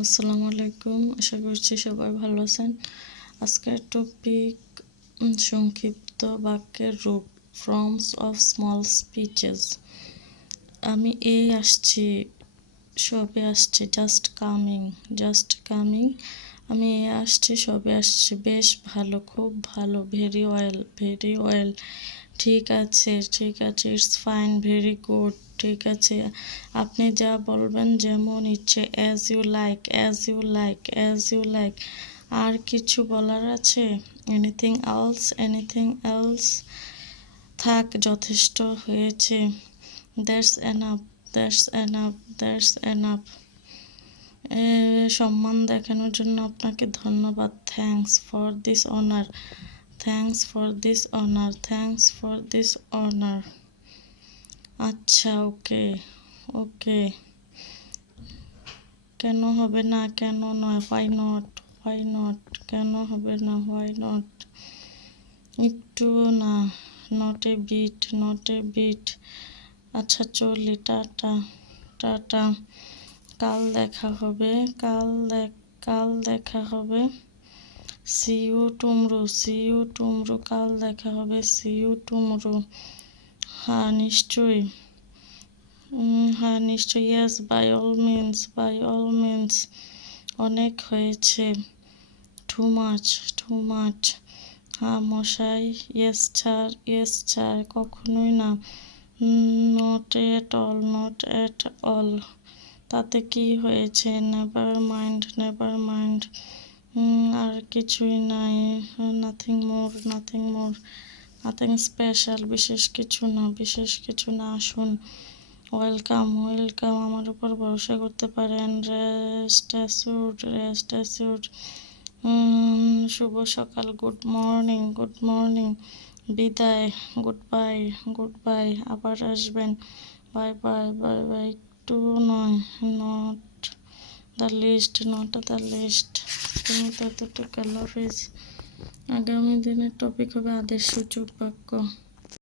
আসসালামু আলাইকুম। আশা করছি সবাই ভালো আছেন। আজকের টপিক সংক্ষিপ্ত বাক্যের রূপ, ফর্মস অফ স্মল স্পিচেস। আমি আসছি, সবে আসছি, জাস্ট কামিং। আমি আসছি, সবে আসছি, বেশ ভালো, খুব ভালো, ভেরি ওয়েল, ঠিক আছে, ইটস ফাইন, ভেরি গুড, ঠিক আছে, আপনি যা বলবেন, যেমন ইচ্ছে, অ্যাজ ইউ লাইক। আর কিছু বলার আছে? Anything else? থাক, যথেষ্ট হয়েছে। That's enough. সম্মান দেখানোর জন্য আপনাকে ধন্যবাদ। Thanks for this honour. আচ্ছা, ওকে। কেন হবে না, কেন নয়, হোয়াই নট, কেন হবে না, হোয়াই নট, একটুও না, নট এ বিট। আচ্ছা, চলি, টাটা। কাল দেখা হবে। সি ইউ টুমরো, কাল দেখা হবে, সি ইউ টুমরো। হ্যাঁ, নিশ্চয়ই। Yes, by all means. অনেক হয়েছে। Too much. হ্যাঁ মশাই। ইয়েস স্যার, কখনোই না। Not at all. তাতে কি হয়েছে? Never mind. আর কিছুই নাই। Nothing more. Nothing special. বিশেষ কিছু না। আসুন। ওয়েলকাম। আমার উপর ভরসা করতে পারেন। Rest assured. শুভ সকাল। Good morning. বিদায়। Good bye. আবার আসবেন। বাই। একটু নয়। Not the least. তুমি ততটুকু। আল্লাহ হাফেজ। আগামী দিনের টপিক হবে আদেশসূচক বাক্য।